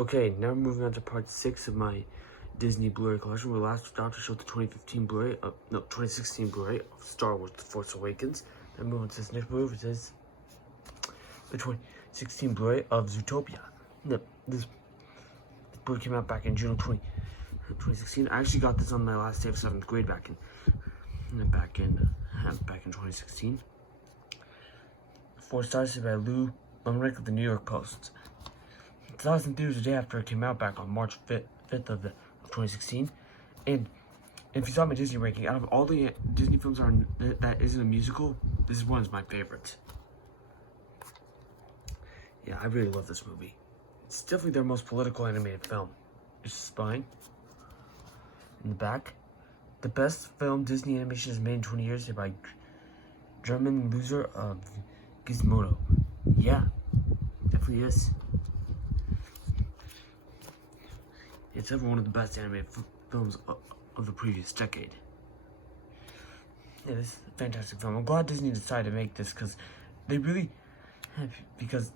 Okay, now moving on to part 6 of my Disney Blu-ray collection. We last stopped to show the 2015 Blu-ray, 2016 Blu-ray of Star Wars: The Force Awakens. Then moving on to this next movie, which is the 2016 Blu-ray of Zootopia. This Blu-ray came out back in June of 2016. I actually got this on my last day of 7th grade back in 2016. 4 stars by Lou Lumrick of the New York Post. It was in theaters the day after it came out back on March 5th of 2016. And if you saw my Disney ranking, out of all the Disney films that isn't a musical, this one is my favorite. Yeah, I really love this movie. It's definitely their most political animated film. It's a spine. In the back, the best film Disney animation has made in 20 years by German loser of Gizmodo. Yeah, definitely is. It's ever one of the best animated films of the previous decade. Yeah, this is a fantastic film. I'm glad Disney decided to make this because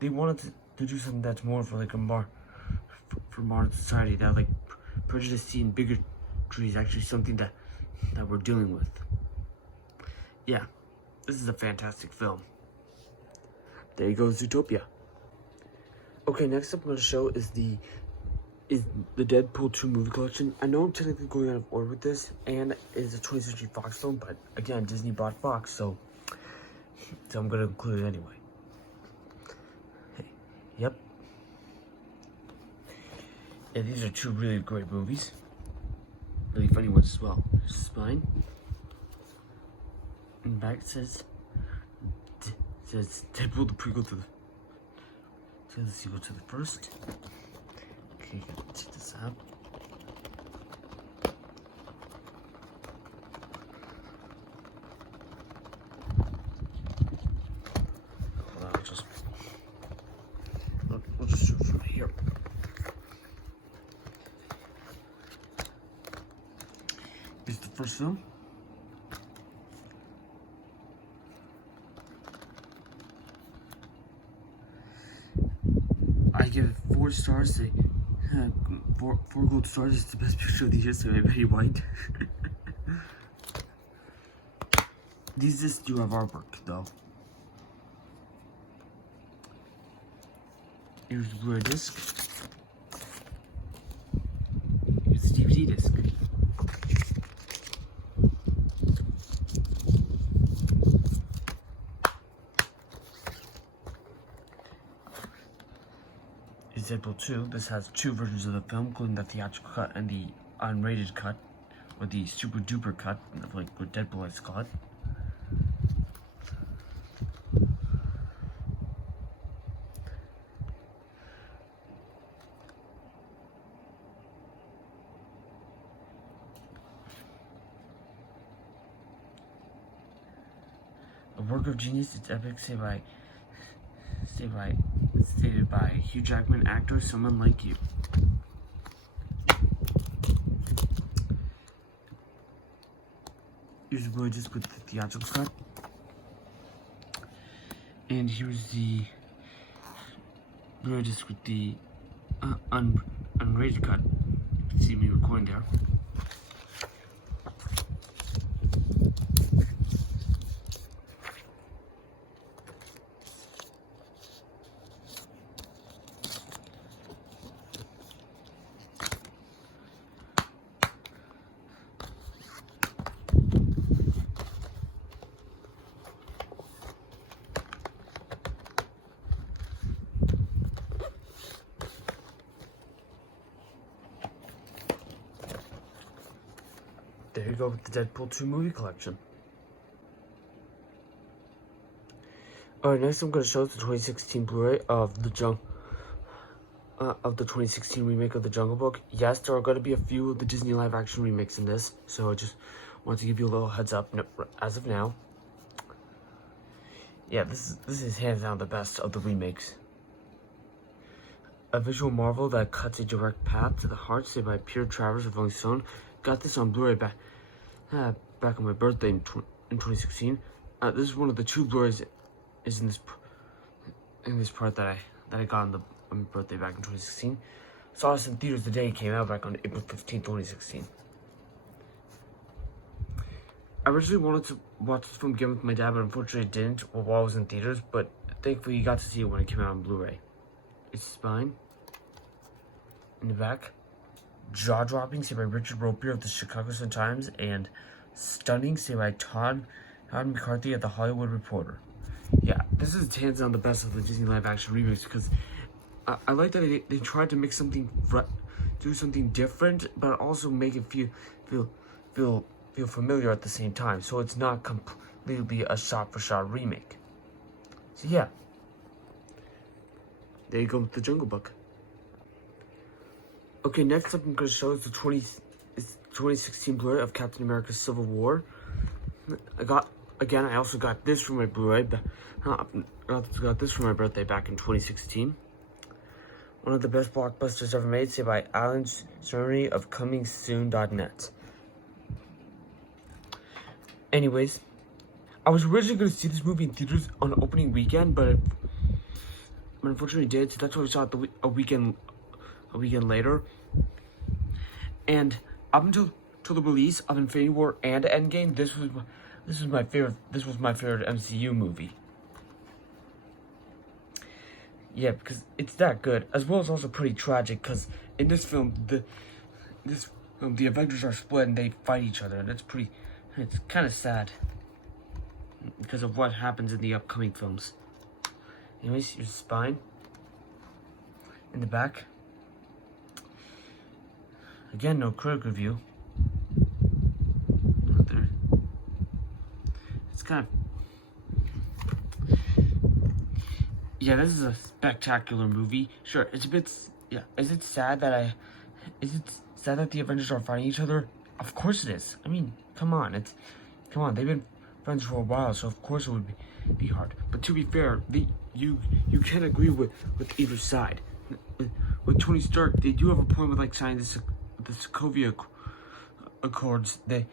they wanted to do something that's more for like for modern society, that like prejudice and bigotry is actually something that we're dealing with. Yeah, this is a fantastic film. There you go, Zootopia. Okay, next up I'm going to show is the Deadpool 2 movie collection. I know I'm technically going out of order with this, and it's a 20th Century Fox film, but again, Disney bought Fox, so I'm going to include it anyway. Hey, yep. Yeah, these are 2 really great movies. Really funny ones as well. There's Spine. In the back it says Deadpool, the prequel to the sequel to the first. Okay, gotta check this out. Hold on, we'll just shoot from here. Here's the first film. I give it 4 stars. Four gold stars. It's the best picture of the year, so I'm very white. These discs do have artwork, though. Here's the Blu-ray disc. Here's the DVD disc. Is Deadpool 2. This has 2 versions of the film, including the theatrical cut and the unrated cut, or the super duper cut, like what Deadpool likes to call it. A work of genius, it's epic, stated by Hugh Jackman, actor, Someone Like You. Here's the Blu-ray disc with the theatrical cut. And here's the Blu-ray disc with the unrated cut. You can see me recording there. There you go with the Deadpool 2 movie collection. Alright, next I'm going to show the 2016 Blu-ray of the 2016 remake of The Jungle Book. Yes, there are going to be a few of the Disney live-action remakes in this, so I just want to give you a little heads up as of now. Yeah, this is hands down the best of the remakes. A visual marvel that cuts a direct path to the heart, saved by Pierre Travers of Rolling Stone. Got this on Blu-ray back on my birthday in 2016. This is one of the 2 Blu-rays in this part that I got on my birthday back in 2016. saw this in theaters the day it came out back on April 15th, 2016. I originally wanted to watch this film again with my dad, but unfortunately I didn't while I was in theaters, but thankfully you got to see it when it came out on Blu-ray. Its spine. In the back. Jaw-dropping, say by Richard Ropier of the Chicago Sun-Times, and stunning, say by Todd McCarthy of the Hollywood Reporter. Yeah, this is hands down the best of the Disney live-action remakes, because I like that they tried to make something, do something different, but also make it feel familiar at the same time, so it's not completely a shot-for-shot remake. So yeah, there you go with the Jungle Book. Okay, next up I'm going to show is the 2016 Blu-ray of Captain America: Civil War. I also got this for my Blu-ray, but got this for my birthday back in 2016. One of the best blockbusters ever made, say by Alan Cerny of ComingSoon.net. Anyways, I was originally going to see this movie in theaters on opening weekend, but unfortunately did, so that's why we saw it a weekend later. And up until the release of Infinity War and Endgame, this was my favorite MCU movie. Yeah, because it's that good, as well as also pretty tragic, because in this film, the Avengers are split and they fight each other, and it's kind of sad because of what happens in the upcoming films. Anyways, here's the spine. In the back. Again, no critic review. It's kind of... Yeah, this is a spectacular movie. Sure, it's a bit... Yeah, is it sad that the Avengers are fighting each other? Of course it is. I mean, come on, they've been friends for a while, so of course it would be hard. But to be fair, you can agree with either side. With Tony Stark, they do have a point with like signing the Sokovia Accords. They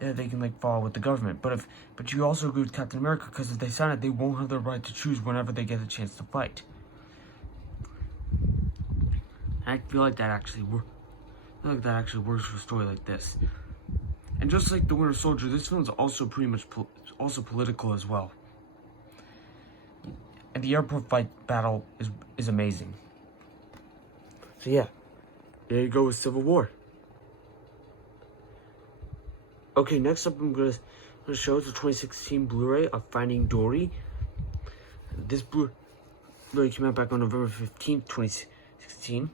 can like follow with the government. But you also agree with Captain America, because if they sign it, they won't have the right to choose whenever they get a chance to fight. And I feel like that actually works for a story like this. And just like The Winter Soldier, this film is also pretty much also political as well. And the airport fight battle is amazing. So yeah, there you go with Civil War. Okay, next up I'm gonna show the 2016 Blu-ray of Finding Dory. This Blu-ray came out back on November 15th, 2016.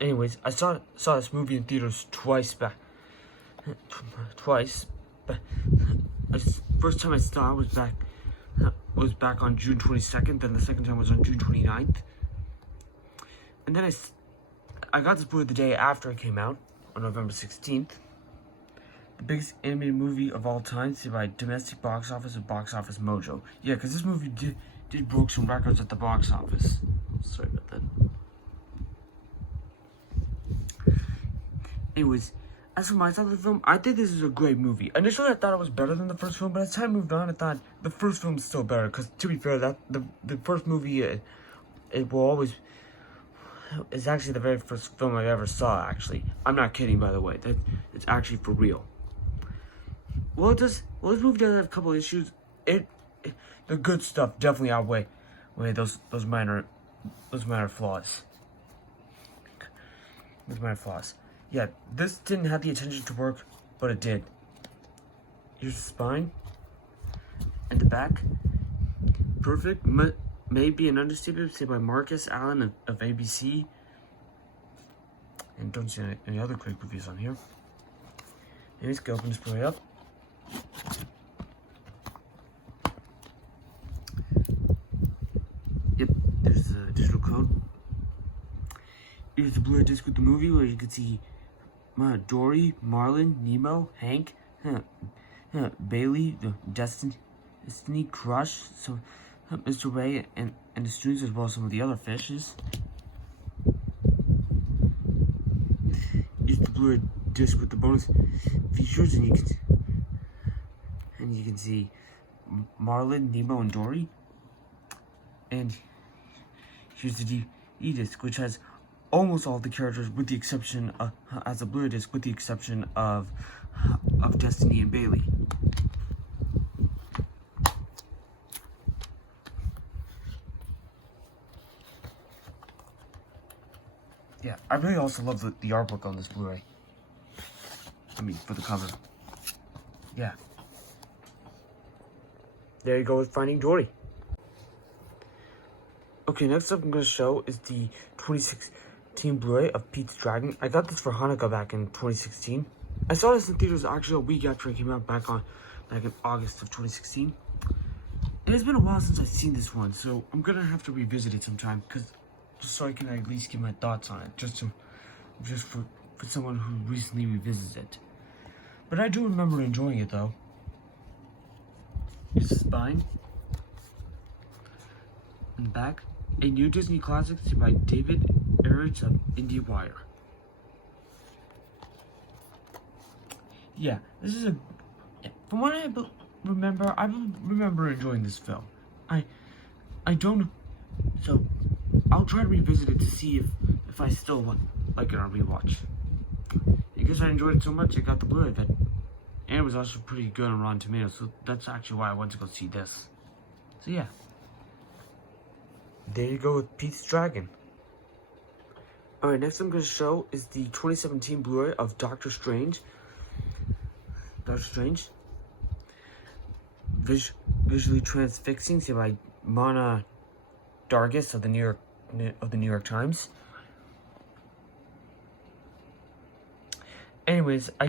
Anyways, I saw this movie in theaters twice. But first time I saw it was back on June 22nd. Then the second time was on June 29th. And then I got this Blu-ray the day after it came out on November 16th. The biggest animated movie of all time, say by domestic box office and Box Office Mojo. Yeah, because this movie did broke some records at the box office. Sorry about that. Anyways, as for my thoughts of the film, I think this is a great movie. Initially, I thought it was better than the first film, but as time moved on, I thought the first film is still better. Because to be fair, the first movie, it will always... It's actually the very first film I ever saw, actually. I'm not kidding, by the way. It's actually for real. Well, this movie does have a couple issues. The good stuff definitely outweigh those minor flaws. Those minor flaws. Yeah, this didn't have the attention to work, but it did. Here's the spine. And the back. Perfect. Maybe an understatement, say by Marcus Allen of ABC. And don't see any other quick reviews on here. Anyways, go open this Blu-ray up. Yep, there's the digital code. Here's the Blu-ray disc with the movie, where you can see Dory, Marlin, Nemo, Hank, Bailey, the Destiny Crush, so Mr. Ray and the students, as well as some of the other fishes. Here's the Blu-ray disc with the bonus features, and you can see Marlin, Nemo, and Dory. And here's the disc, which has almost all the characters with the exception of, as a Blu-ray disc, with the exception of Destiny and Bailey. Yeah, I really also love the artwork on this Blu-ray. I mean, for the cover. Yeah. There you go with Finding Dory. Okay, next up I'm going to show is the 2016 Blu-ray of Pete's Dragon. I got this for Hanukkah back in 2016. I saw this in theaters actually a week after it came out back in August of 2016. It has been a while since I've seen this one, so I'm going to have to revisit it sometime, just so I can at least give my thoughts on it, just for someone who recently revisits it. But I do remember enjoying it though. It's the spine. In the back, a new Disney classic by David Ehrlich of IndieWire. Yeah, this is from what I remember enjoying this film. So I'll try to revisit it to see if I still like it on rewatch. Because I enjoyed it so much, I got the Blu-ray of it. And it was also pretty good on Rotten Tomatoes, so that's actually why I went to go see this. So yeah. There you go with Pete's Dragon. Alright, next I'm going to show is the 2017 Blu-ray of Doctor Strange. Visually transfixing, say by Mana Dargis of the New York Times. Anyways, I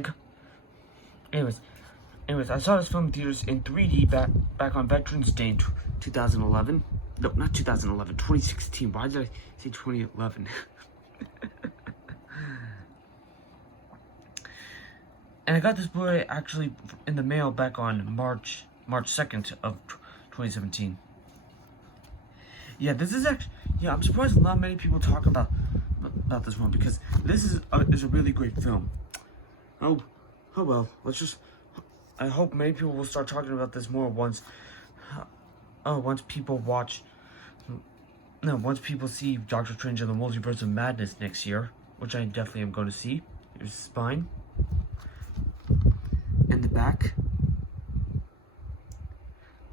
saw this film in theaters in 3D back on Veterans Day in 2011. No, not 2011, 2016. Why did I say 2011? And I got this Blu-ray actually in the mail back on March 2nd of 2017. Yeah, this is actually, I'm surprised not many people talk about this one, because this is a really great film. Oh well, I hope many people will start talking about this more once people see Doctor Strange and the Multiverse of Madness next year, which I definitely am going to see. Here's the spine. And the back.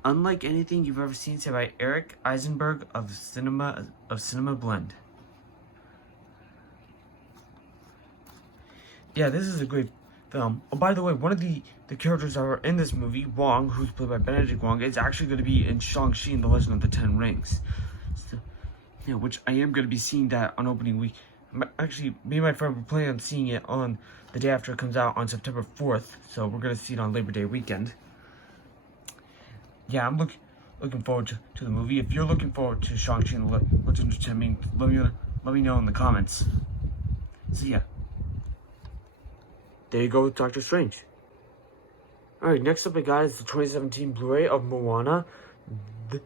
Unlike anything you've ever seen, said by Eric Eisenberg of Cinema Blend. Yeah, this is a great film. Oh, by the way, one of the characters that are in this movie, Wong, who's played by Benedict Wong, is actually going to be in Shang-Chi and the Legend of the Ten Rings. So, yeah, which I am going to be seeing that on opening week. Actually, me and my friend were planning on seeing it on the day after it comes out on September 4th, so we're going to see it on Labor Day weekend. Yeah, I'm looking forward to the movie. If you're looking forward to Shang-Chi and the Legend of the Ten Rings, let me know in the comments. So yeah. There you go with Doctor Strange. Alright, next up I got is the 2017 Blu-ray of Moana. I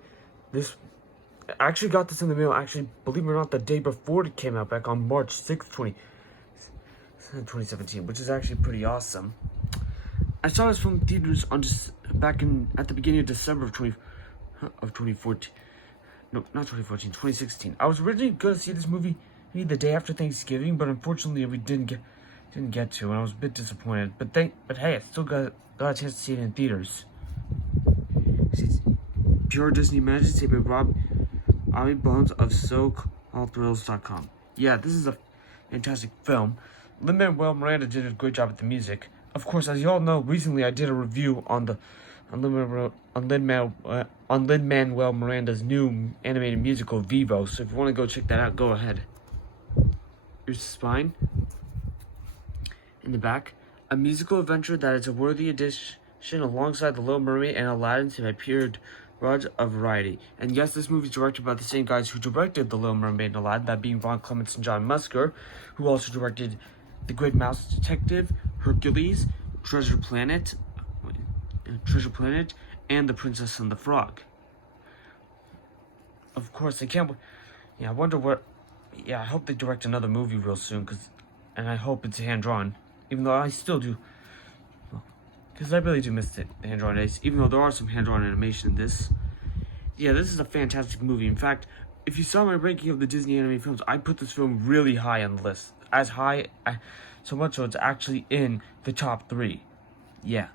actually got this in the mail, actually, believe it or not, the day before it came out, back on March 6th, 2017, which is actually pretty awesome. I saw this from theaters at the beginning of December of 2014. No, not 2014, 2016. I was originally going to see this movie maybe the day after Thanksgiving, but unfortunately we didn't get to, and I was a bit disappointed. But hey, I still got a chance to see it in theaters. It's Pure Disney Magic, say by Bobby Bones of SoCalledThrills.com. Yeah, this is a fantastic film. Lin-Manuel Miranda did a great job with the music. Of course, as you all know, recently I did a review on Lin-Manuel Miranda's new animated musical Vivo. So if you want to go check that out, go ahead. Here's the spine. In the back, a musical adventure that is a worthy addition alongside The Little Mermaid and Aladdin to my period Raj of Variety. And yes, this movie is directed by the same guys who directed The Little Mermaid and Aladdin, that being Ron Clements and John Musker, who also directed The Great Mouse Detective, Hercules, Treasure Planet, and The Princess and the Frog. Of course, I can't. Yeah, I wonder what. Yeah, I hope they direct another movie real soon, and I hope it's hand drawn. Even though I still do, because I really do miss the hand drawn days. Even though there are some hand drawn animation in this. Yeah, this is a fantastic movie. In fact, if you saw my ranking of the Disney animated films, I put this film really high on the list. As high, so much so it's actually in the top 3. Yeah,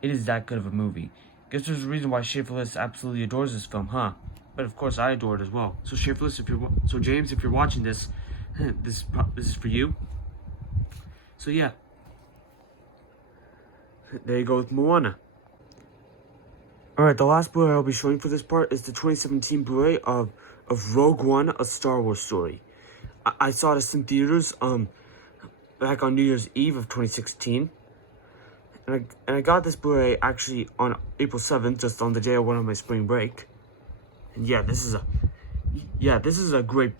it is that good of a movie. Guess there's a reason why Schaeferless absolutely adores this film, huh? But of course, I adore it as well. So Schaeferless, so James, if you're watching this, this is for you. So yeah, there you go with Moana. Alright, the last Blu-ray I'll be showing for this part is the 2017 Blu-ray of Rogue One, A Star Wars Story. I saw this in theaters back on New Year's Eve of 2016. And I got this Blu-ray actually on April 7th, just on the day I went on my spring break. And yeah, this is a great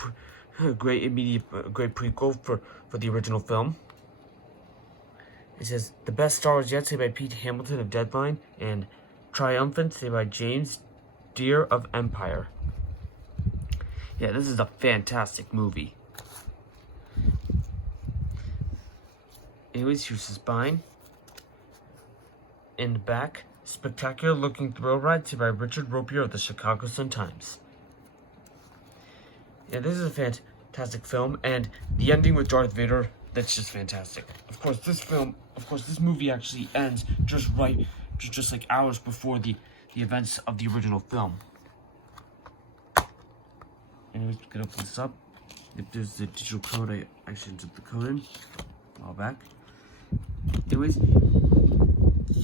prequel for the original film. It says, the best Star Wars yet, say by Pete Hamilton of Deadline, and Triumphant, say by James Deere of Empire. Yeah, this is a fantastic movie. Anyways, here's the spine. In the back, spectacular looking thrill ride, say by Richard Ropier of the Chicago Sun-Times. Yeah, this is a fantastic film, and the ending with Darth Vader, that's just fantastic. Of course, this movie actually ends just like hours before the events of the original film. Anyways, we can open this up. If there's the digital code, I actually entered the code in a while back. Anyways,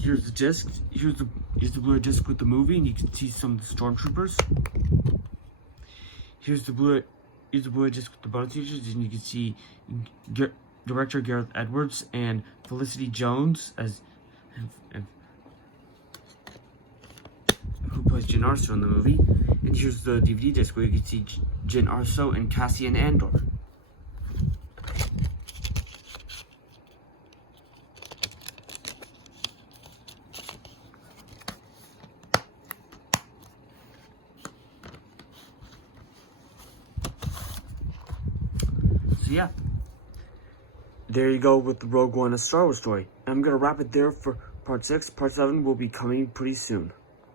here's the disc. Here's the Blu-ray disc with the movie, and you can see some of the stormtroopers. Here's the Blu-ray disc with the bonus features, and you can see director Gareth Edwards and Felicity Jones as who plays Jyn Erso in the movie. And here's the DVD disc where you can see Jyn Erso and Cassian Andor. So yeah, there you go with the Rogue One, A Star Wars Story. And I'm going to wrap it there for part 6. Part 7 will be coming pretty soon.